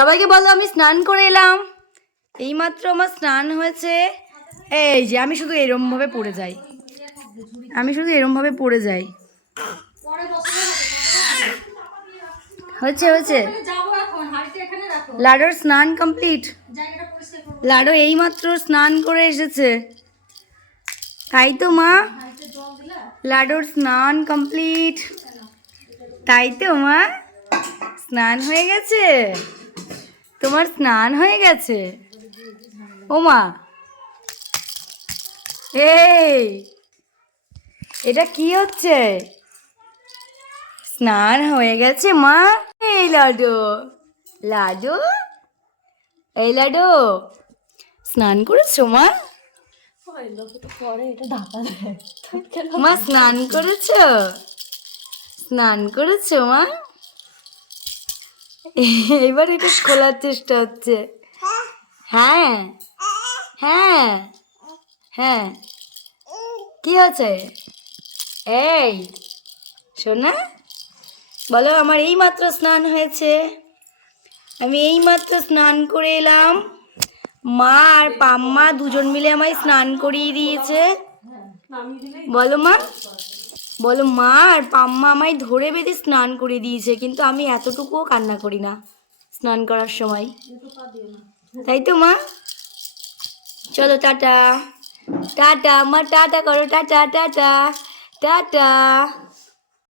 সবাইকে বলো, আমি স্নান করে এলাম। এইমাত্র আমার স্নান হয়েছে। এই যে, আমি শুধু এরমভাবে পড়ে যাই। আমি শুধু এরমভাবে পড়ে যাই। হয়েছে হয়েছে। লাডোর স্নান কমপ্লিট। লাডো এইমাত্র স্নান করে এসেছে। তাই তো, মা। লাডোর স্নান কমপ্লিট। তাই তো, মা। স্নান হয়ে গেছে। তোমার স্নান হয়ে গেছে? ও মা এই, এটা কি হচ্ছে? স্নান হয়ে গেছে মা। এই লাডু লাডু? এই লাডু, স্নান করেছ মা? মা, স্নান করেছ? স্নান করেছ মা? এবার এটা খোলার চেষ্টা হচ্ছে। হ্যাঁ। হ্যাঁ। হ্যাঁ। কি হচ্ছে? এই শোনা বলো আমার এই মাত্র স্নান হয়েছে। আমি এই মাত্র স্নান করে এলাম। মা আর পাম্মা দুজন মিলে আমায় স্নান করিয়ে দিয়েছে। বলো মা। বলো মা, আর পাম্মা আমায় ধরে বেঁধে স্নান করে দিয়েছে, কিন্তু আমি এতটুকুও কান্না করি না স্নান করার সময়। তাই তো মা? চলো টাটা। টাটা, মা, টাটা করো, টাটা টাটা টাটা।